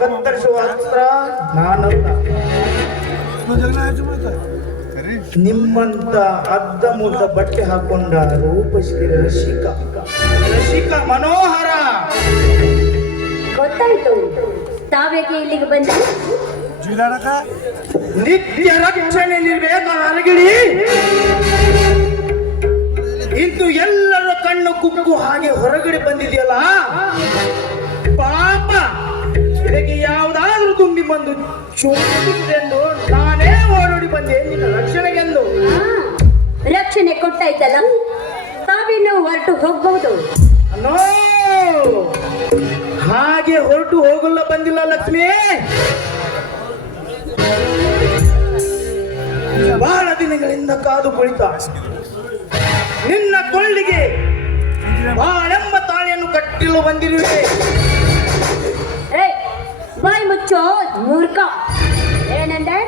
ಕತ್ತರಿಸುವ ಅಸ್ತ್ರ ನಾನಲ್ಲ. ನಿಮ್ಮಂತ ಅರ್ಧ ಮುದ್ದ ಬಟ್ಟೆ ಹಾಕೊಂಡ ರೂಪಶ್ರೀ ರಸಿಕ. ರಸಿಕ ಮನೋಹರ. ಗೊತ್ತಾಯ್ತು. ತಾವೇಕೆ ಇಲ್ಲಿಗೆ ಬಂದ ನಿತ್ಯ ರಕ್ಷಣೆ ನಿರ್ವೇದ ಅರಗಿಳಿ. ಇಂದು ಎಲ್ಲರ ಕಣ್ಣು ಕುಕ್ಕು ಹಾಗೆ ಹೊರಗಡೆ ಬಂದಿದೆಯಲ್ಲ? ಪಾಪ. ಇದಕ್ಕೆ ಯಾವುದಾದ್ರೂ ತುಂಬಿ ಬಂದು ಚುಂಬಿದೆಂದು ನಾನೇ ಓಡೋಡಿ ಬಂದೆ ನಿನ್ನ ರಕ್ಷಣೆಗೆಂದು. ರಕ್ಷಣೆ ಕೊಟ್ಟಾಯ್ತಲ್ಲ? ತಾವಿನ್ನು ಹೊರಟು ಹೋಗ್ಬಹುದು ಹಾಗೆ ಹೊರಟು ಹೋಗಲ್ಲ ಬಂದಿಲ್ಲ ಲಕ್ಷ್ಮಿ. ಬಹಳ ದಿನಗಳಿಂದ ಕಾದು ಕುಳಿತ. ನಿನ್ನ ಕೊಳ್ಳಿಗೆ ಬಾಳೆಂಬ ತಾಳಿಯನ್ನು ಕಟ್ಟಿಲು ಬಂದಿರುವೆ. ಬಾಯ್ ಮುಚ್ಚೋ ಮೂರ್ಖ. ಏನಂದೆ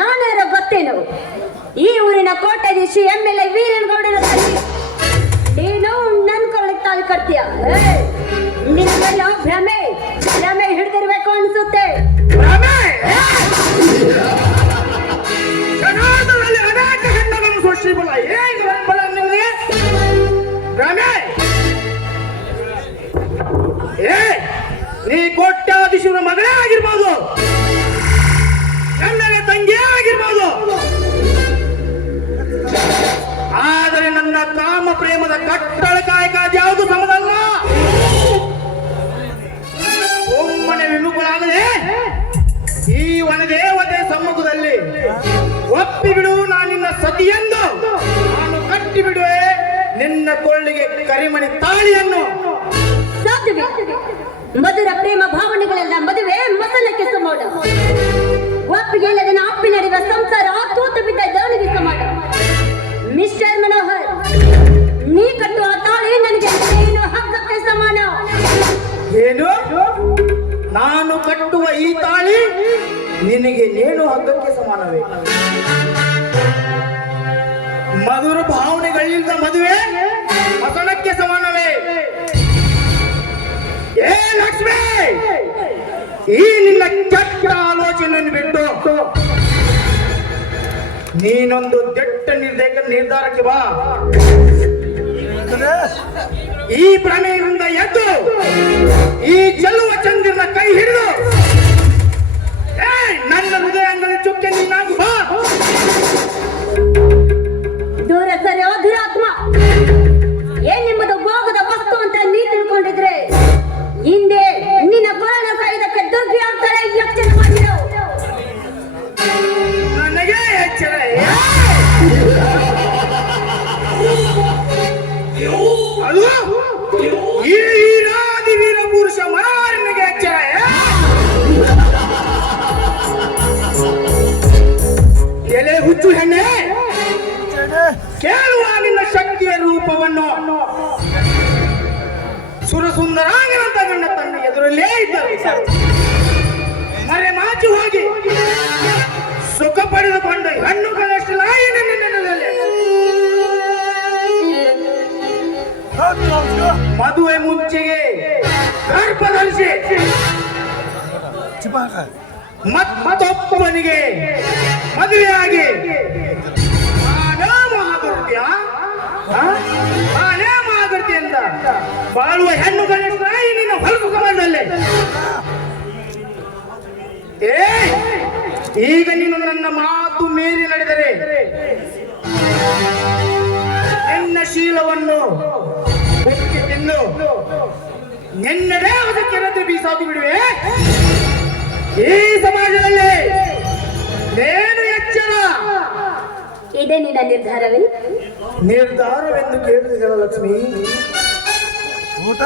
ನಾನಾರ ಗೊತ್ತೇನು ಈ ಊರಿನ ಕೋಟೆದೀಶಿ ಎಂ ಎಲ್ ಎ ವೀರನಗೌಡರ ನೀನು ನನ್ ಕೊಳ್ಳಿಗೆ ತಾಳಿ ಕಟ್ತೀಯ. ಭ್ರಮೆ ಭ್ರಮೆ. ಕಟ್ಟಳ ಕಾಯಕ ಯಾವುದು ಸಮದಲ್ಲ? ಒಮ್ಮನೆ ವಿಮುಖಳಾಗದೆ ಈ ವನದೇವತೆ ಸಮ್ಮುಖದಲ್ಲಿ ಒಪ್ಪಿ ಬಿಡು ನಾನು ನಿನ್ನ ಸತಿಯೆಂದು. ನಾನು ಕಟ್ಟಿಬಿಡುವೆ ನಿನ್ನ ಕೊಳ್ಳಿಗೆ ಕರಿಮಣಿ ತಾಳಿಯನ್ನು. ಸಾಧ್ಯವೇ? ಮಧುರ ಪ್ರೇಮ ಭಾವನೆಗಳೆಲ್ಲ ಮದುವೆ ಮಸಲಕ್ಕೆ ಸಮೌಡ ಒಪ್ಪಿಗೆ ಇಲ್ಲದೆ ಅಪ್ಪಿ ನಡೆಯುವ ಸಂಸಾರ ತೂತು ಬಿದ್ದ ದಾನಿಗೆ ಏನು? ನಾನು ಕಟ್ಟುವ ಈ ತಾಳಿ ನಿನಗೆ ನೇಣು ಹಗ್ಗಕ್ಕೆ ಸಮಾನವೇ. ಮಧುರ ಭಾವನೆಗಳಿಂದ ಮದುವೆ ಮಸಣಕ್ಕೆ ಸಮಾನವೇ. ಏ ಲಕ್ಷ್ಮಿ! ಈ ನಿನ್ನ ಕೆಟ್ಟ ಆಲೋಚನೆಯನ್ನು ಬಿಟ್ಟು ನೀನೊಂದು ದಿಟ್ಟ ನಿರ್ದೇಶ ನಿರ್ಧಾರಕ್ಕೆ ಬಾ. ಈ ಭ್ರಮೆಯಿಂದ ಎದ್ದು ಈ ಚೆಲ್ಲುವ ಚಂದ್ರನ ಕೈ ಹಿಡಿದು ನನ್ನ ನನ್ನ ಹೃದಯಂಗಲಿ ಚುಕ್ಕೆ ನಿನ್ನ ದೂರ ಸರಿ ದುರಾತ್ಮ ಮತ್ ಮತ್ತೊಬ್ಬನಿಗೆ ಮದುವೆಯಾಗಿ. ನಾನೇ ಮಹಾಗರ್ತಿಯ ನಾನೇ ಮಹಾಗರ್ತಿ ಅಂತ ಬಾಳುವ ಹೆಣ್ಣು ಗಣೇಶ ನಿನ್ನ ಹೊಲಸು ಸಮಾಜದಲ್ಲೇ ಏ ಈಗ ನೀನು ನನ್ನ ಮಾತು ಮೀರಿ ನಡೆದರೆ ನಿನ್ನ ಶೀಲವನ್ನು ತಿನ್ನು. ನಿನ್ನದೇ ಅದಕ್ಕೆ ಬೀಸಾದು ಬಿಡುವೆ. ಈ ಸಮಾಜದಲ್ಲಿ ಏನು ಎಚ್ಚರ? ಇದೆ ನಿನ್ನ ನಿರ್ಧಾರವೇ? ನಿರ್ಧಾರವೆಂದು ಕೇಳಿದ ಲಕ್ಷ್ಮಿ? ಊಟ?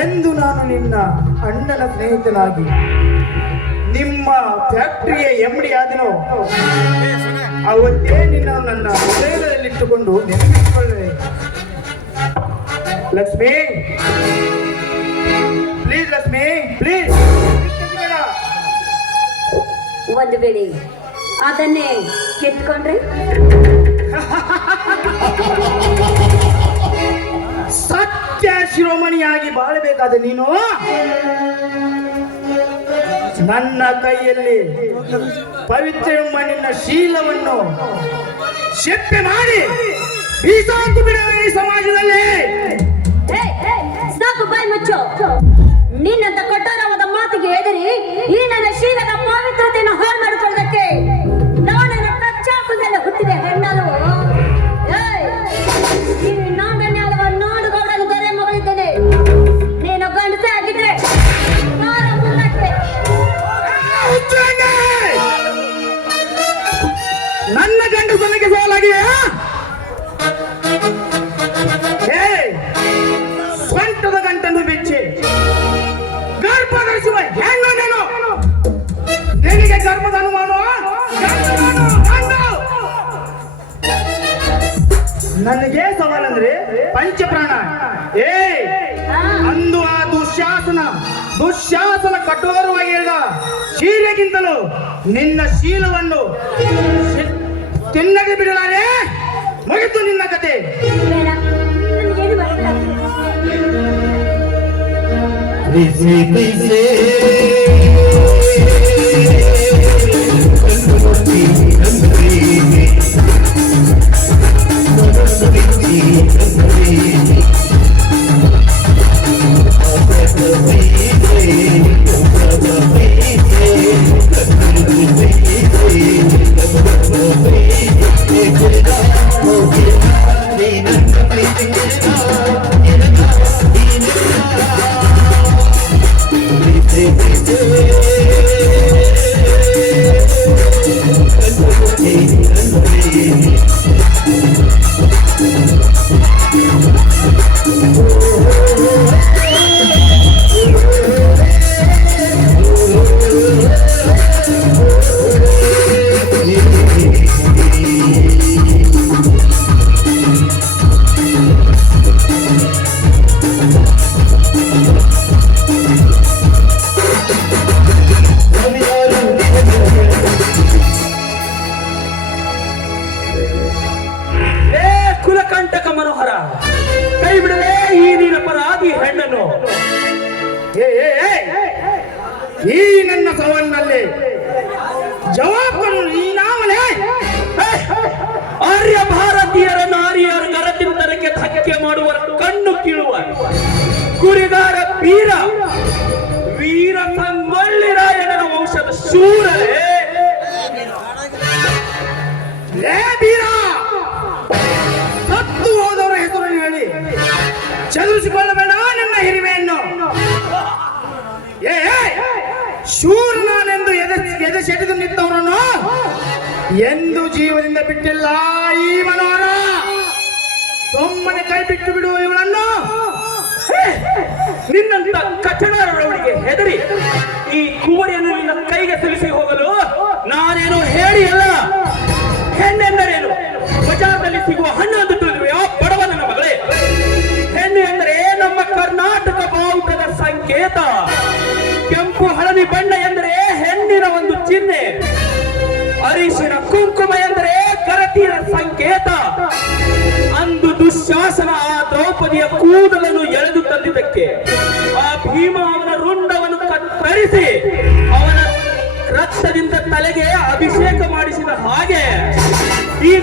ಎಂದು ನಾನು ನಿನ್ನ ಅಣ್ಣನ ಸ್ನೇಹಿತನಾಗಿ ನಿಮ್ಮ ಫ್ಯಾಕ್ಟರಿಯ ಎಂಡಿ ಆದನೋ ಅವತ್ತೇ ನಿನ್ನ ನನ್ನ ಹೃದಯದಲ್ಲಿಟ್ಟುಕೊಂಡು ನೆನಪಿಸಿಕೊಳ್ಳುವೆ ಲಕ್ಷ್ಮಿ ಪ್ಲೀಸ್ ಲಕ್ಷ್ಮಿ ಪ್ಲೀಸ್ ಒಂದು ವೇಳೆ ಅದನ್ನೇ ಕಿತ್ಕೊಂಡ್ರೆ ಸತ್ಯ ಶಿರೋಮಣಿಯಾಗಿ ಬಾಳಬೇಕಾದ ನೀನು? ನನ್ನ ಕೈಯಲ್ಲಿ ಪವಿತ್ರ ಎಂಬ ನಿನ್ನ ಶೀಲವನ್ನು ಶಕ್ತಿ ಮಾಡಿ ಬೀಸಾಕು ಬಿಡವೇ ಈ ಸಮಾಜದಲ್ಲಿ. ಸಾಕು ಬಾಯಿ ಮುಚ್ಚು. ನಿನ್ನಂತ ಕಠೋರವಾದ ಮಾತಿಗೆ ಈ ನನ್ನ ಶೀಲದ ಪವಿತ್ರತೆಯನ್ನು ಹಾಳು ಮಾಡಿಕೊಳ್ಳೋದಕ್ಕೆ ಪಂಚಪ್ರಾಣ. ಏ ಅಂದು ಆ ದುಶ್ಯಾಸನ ದುಶ್ಯಾಸನ ಕಠೋರವಾಗಿ ಹೇಳಿದ ಶೀಲೆಗಿಂತಲೂ ನಿನ್ನ ಶೀಲವನ್ನು ತಿನ್ನಗೆ ಬಿಡಲಾರೆ? ಮುಗಿತು ನಿನ್ನ ಕತೆ. Thank ನನಗೇನು the beat, ಕಣ್ಣು ಕೀಳುವ. ಕುರಿಗಾರ ವೀರ ವೀರ ಸಂಗೊಳ್ಳಿ ರಾಯಣನ ವಂಶದ ಶೂರರೇ. ವೀರ ಸತ್ತು ಹೋದವರ ಹೆಸರನ್ನು ಹೇಳಿ. ಚದುರಿಸಿಕೊಳ್ಳಬೇಡ ನನ್ನ ಹಿರಿಮೆಯನ್ನು. ಏ, ಶೂರ ನಾನೆಂದು ಎದೆ ಎದೆ ಸೆಟೆದು ನಿಂತವರನ್ನು ಎಂದು ಜೀವದಿಂದ ಬಿಟ್ಟಿಲ್ಲ ಈ ಮನೋಹರ ಸುಮ್ಮನೆ ಕೈ ಬಿಟ್ಟು ಬಿಡುವ ಇವಳನ್ನು. ನಿನ್ನಂತ ಕಠಿಣರವರಿಗೆ ಹೆದರಿ ಈ ಕುವರಿಯನ್ನು ನಿನ್ನ ಕೈಗೆ ಸಲ್ಲಿಸಿ ಹೋಗಲು ನಾನೇನು ಹೇಳಿ ಅಲ್ಲ ಹೆಣ್ಣೆಂದರೇನು? ಬಜಾರ್ನಲ್ಲಿ ಸಿಗುವ ಹಣ್ಣು ಕೂದಲನ್ನು ಎಳೆದು ತಂದಿದ್ದಕ್ಕೆ ಆ ಭೀಮ ಅವನ ರುಂಡವನ್ನು ಕತ್ತರಿಸಿ ಅವನ ರಕ್ತದಿಂದ ತಲೆಗೆ ಅಭಿಷೇಕ ಮಾಡಿಸಿದ ಹಾಗೆ ಈ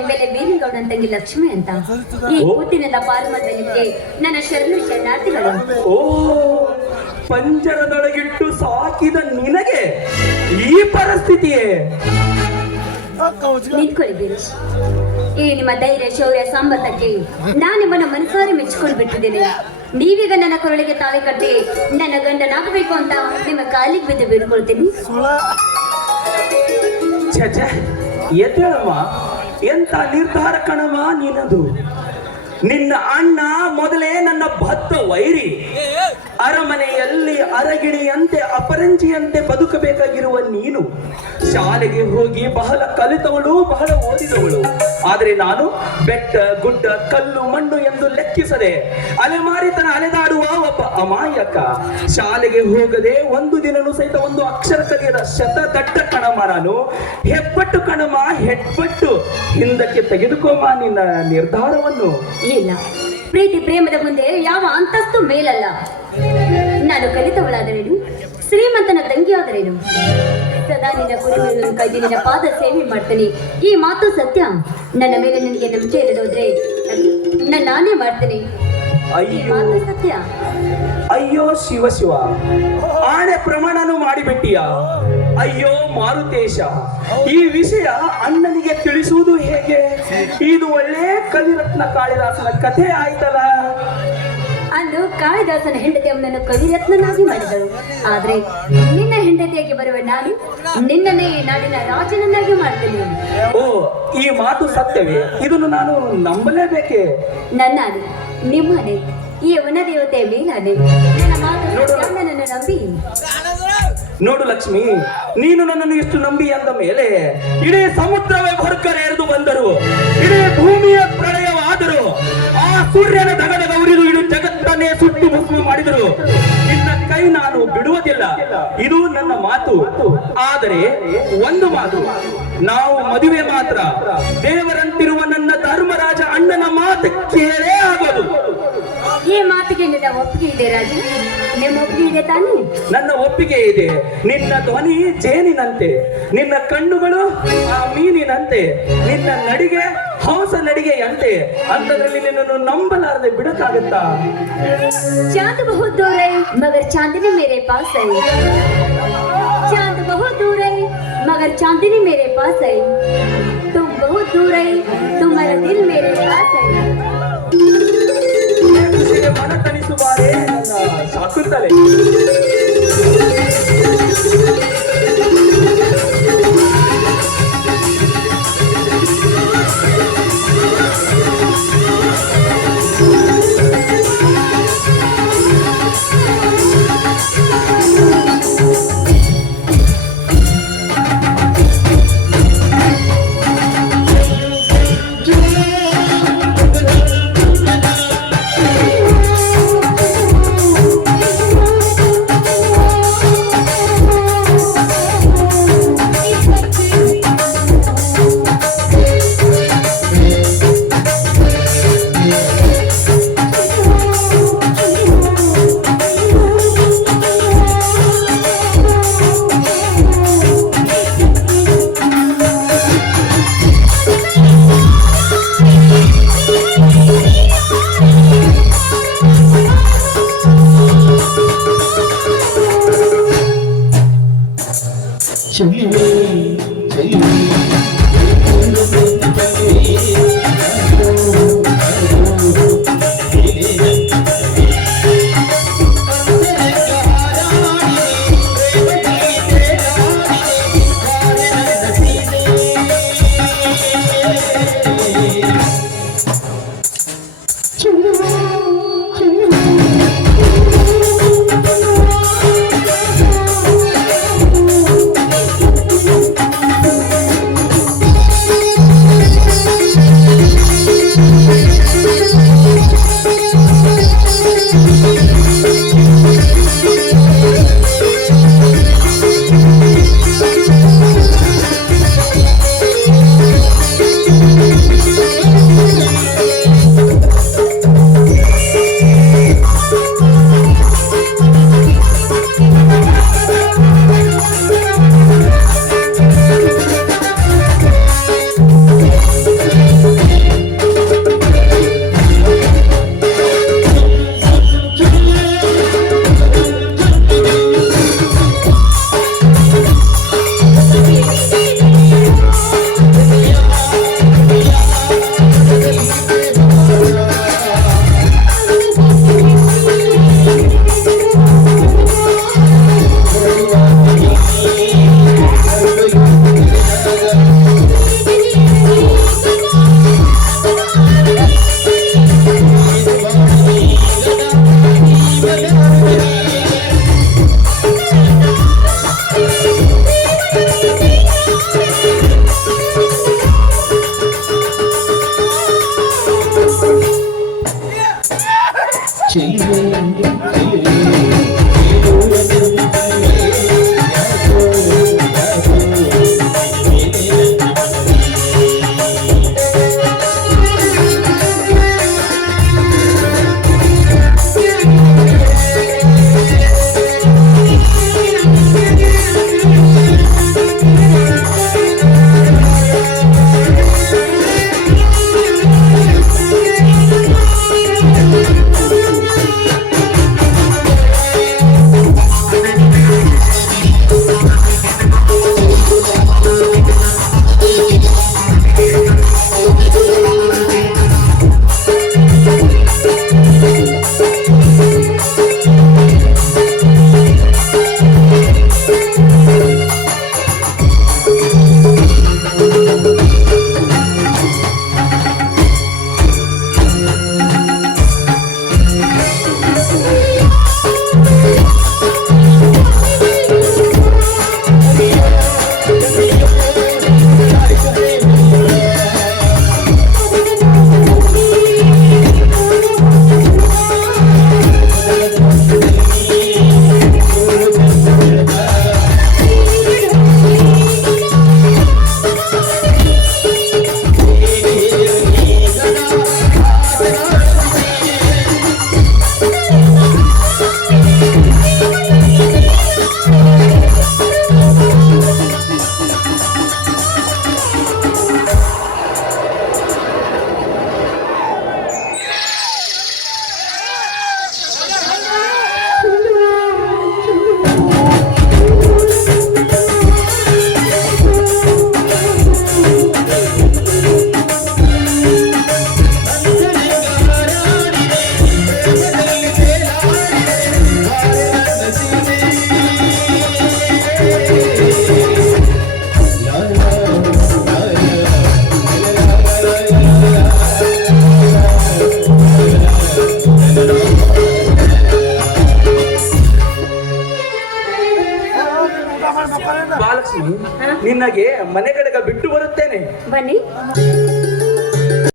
M L A ಬೀರಗೌಡನ ತಂಗಿ ಲಕ್ಷ್ಮಿ ಅಂತ. ಈ ಕೂತಿನಿಂದ ನಿಮಗೆ ನನ್ನ ಶರಣ ಶರಣಾರ್ಥಿಗಳು. ಓ ಪಂಜರದೊಳಗಿಟ್ಟು ಸಾಕಿದ ನಿನಗೆ ಈ ಪರಿಸ್ಥಿತಿಯೇ? ನಿಂತ್ಕೊಳ್ಳಿ ಈ ನಿಮ್ಮ ಧೈರ್ಯ ಶೌರ್ಯ ಸಾಂಬತಕ್ಕೆ ನಾನು ನಿಮ್ಮನ್ನ ಮನಸಾರಿ ಮೆಚ್ಚಿಕೊಂಡು ಬಿಟ್ಟಿದ್ದೇನೆ ನೀವೀಗ ನನ್ನ ಕೊರಳಿಗೆ ತಾಳೆ ಕಟ್ಟಿ ನನ್ನ ಗಂಡನಾಗಬೇಕು ಅಂತ ನಿಮ್ಮ ಕಾಲಿಗೆ ಬಿದ್ದು ಬೇಡ್ಕೊಳ್ತೀನಿ ಛೆ ಛೆ, ಎದ್ದೇಳಮ್ಮ. ಎಂತ ನಿರ್ಧಾರ ಕಣವಾ ನಿನ್ನದು ನಿನ್ನ ಅಣ್ಣ ಮೊದಲೇ ನನ್ನ ಭತ್ತ ವೈರಿ ಅರಮನೆಯಲ್ಲಿ ಅರಗಿಣಿಯಂತೆ, ಅಪರಂಜಿಯಂತೆ ಬದುಕಬೇಕಾಗಿರುವ ನೀನು. ಶಾಲೆಗೆ ಹೋಗಿ ಬಹಳ ಕಲಿತವಳು, ಬಹಳ ಓದಿದವಳು. ಆದರೆ ನಾನು ಬೆಟ್ಟ, ಗುಡ್ಡ, ಕಲ್ಲು, ಮಣ್ಣು ಎಂದು ಲೆಕ್ಕಿಸದೆ ಅಲೆಮಾರಿತನ ಅಲೆದಾಡುವ ಒಬ್ಬ ಅಮಾಯಕ. ಶಾಲೆಗೆ ಹೋಗದೆ ಒಂದು ದಿನನೂ ಸಹಿತ ಒಂದು ಅಕ್ಷರ ಕಲಿಯದ ಶತ ದಟ್ಟ ಕಣಮ ನಾನು. ಹೆಬ್ಬಟ್ಟು ಕಣಮ ಹೆಬ್ಬಟ್ಟು. ಹಿಂದಕ್ಕೆ ತೆಗೆದುಕೋಮ ನಿನ್ನ ನಿರ್ಧಾರವನ್ನು. ಇಲ್ಲ, ಪ್ರೀತಿ ಪ್ರೇಮದ ಮುಂದೆ ಯಾವ ಅಂತಸ್ತು ಮೇಲಲ್ಲ. ನಾನು ಕಲಿತವಳಾದರೇನು? ಶ್ರೀಮಂತನ ತಂಗಿಯಾದರೇನು? ಸದಾ ನಿನ್ನ ಕುರಿಮೆಗಳನ್ನು ಕೈದಿ ನಿನ್ನ ಪಾದ ಸೇವೆ ಮಾಡ್ತೇನೆ. ಈ ಮಾತು ಸತ್ಯ. ನನ್ನ ಮೇಲೆ ನಿನಗೆ ನಂಬಿಕೆ ಇಲ್ಲದೋದ್ರೆ ನಾನು ನಾನೇ ಮಾಡ್ತೇನೆ. ಈ ಅಯ್ಯೋ. ಮಾತು ಸತ್ಯ. ಅಯ್ಯೋ ಶಿವ ಶಿವ. ಆಣೆ ಪ್ರಮಾಣನು ಮಾಡಿಬಿಟ್ಟಿಯ. ಅಯ್ಯೋ ಮಾರುತೇಶ. ಈ ವಿಷಯ ಅಣ್ಣನಿಗೆ ತಿಳಿಸುವುದು ಹೇಗೆ? ಇದು ಒಳ್ಳೆ ಕಲಿರತ್ನ ಕಾಳಿದಾಸನ ಕಥೆ ಆಯ್ತಲ್ಲ. ಅಂದು ಕಾಳಿದಾಸನ ಹೆಂಡತಿ ಅವನನ್ನು ಕವಿರತ್ನನಾಗಿ ಮಾಡಿದಳು. ಆದ್ರೆ ನಿನ್ನ ಹೆಂಡತಿಯಾಗಿ ಬರುವ ನಾನು ನಿನ್ನನ್ನೇ ಈ ನಾಡಿನ ರಾಜನನ್ನಾಗಿ ಮಾಡ್ತೇನೆ ಓ ಈ ಮಾತು ಸತ್ಯವೇ? ಇದನ್ನು ನಾನು ನಂಬಲೇಬೇಕೆ? ನನ್ನಾನೆ ನಿಮ್ಮನೆ ಈ ವನದೇವತೆಯ ಮೇಲಾನೆ. ನನ್ನ ಮಾತು ನನ್ನನ್ನು ನಂಬಿ. ನೋಡು ಲಕ್ಷ್ಮಿ ನೀನು ನನ್ನನ್ನು ಇಷ್ಟು ನಂಬಿ ಅಂದ ಮೇಲೆ ಇಡೀ ಸಮುದ್ರವೇ ಹೊರಕರೆ ಎರೆದು ಬಂದರು. ಇಡೀ ಭೂಮಿಯ ಪ್ರಳಯವಾದರು. ಆ ಸೂರ್ಯನ ಇಡೀ ಜಗತ್ತನ್ನೇ ಸುಟ್ಟಿ ಮುಸ್ಲಿಂ ಮಾಡಿದರು. ನಿನ್ನ ಕೈ ನಾನು ಬಿಡುವುದಿಲ್ಲ. ಇದು ನನ್ನ ಮಾತು. ಆದರೆ ಒಂದು ಮಾತು. ನಾವು ಮದುವೆ ಮಾತ್ರ. ದೇವರಂತಿರುವ ನನ್ನ ಧರ್ಮರಾಜ ಅಣ್ಣನ ಮಾತು ಕೇಳೇ ಆಗೋದು. ಈ ಮಾತಿಗೆ ನಿನ್ನ ಒಪ್ಪಿಗೆ ಇದೆ ರಾಜ. ನಿಮ್ಮ ಒಪ್ಪಿಗೆ ಇದೆ ತಾನೇ? ನನ್ನ ಒಪ್ಪಿಗೆ ಇದೆ. ನಿನ್ನ ಧ್ವನಿ ಜೇನಿನಂತೆ ನಿನ್ನ ಕಣ್ಣುಗಳು ಆ ಮೀನಿನಂತೆ ನಿನ್ನ ನಡಿಗೆ ಹೌಸ ನಡಿಗೆಯಂತೆ. ಅಂತದ್ರಲ್ಲಿ ನಿನ್ನನ್ನು ನಂಬಲಾರದೆ ಬಿಡಕಾಗುತ್ತ ಚಾಂದ್ ಬಹು ದೂರೈ ಮಗರ್ ಚಾಂದಿನಿ ಮೇರೆ ಪಾಸ್. ಐ ಚಾಂದ್ ಬಹು ದೂರ ಮಗರ್ ಚಾಂದಿನಿ ಮೇರೆ ಪಾಸ್. ಐ ತುಮ್ ಬಹುತ್ ದೂರ ಐ ತುಮಾರ ದಿಲ್ ಮೇರೆ ಪಾಸ್. ಐ ಮನ ತಣಿಸುವಾರೆ ನನ್ನ ಶಾಕುತ್ತಲೆ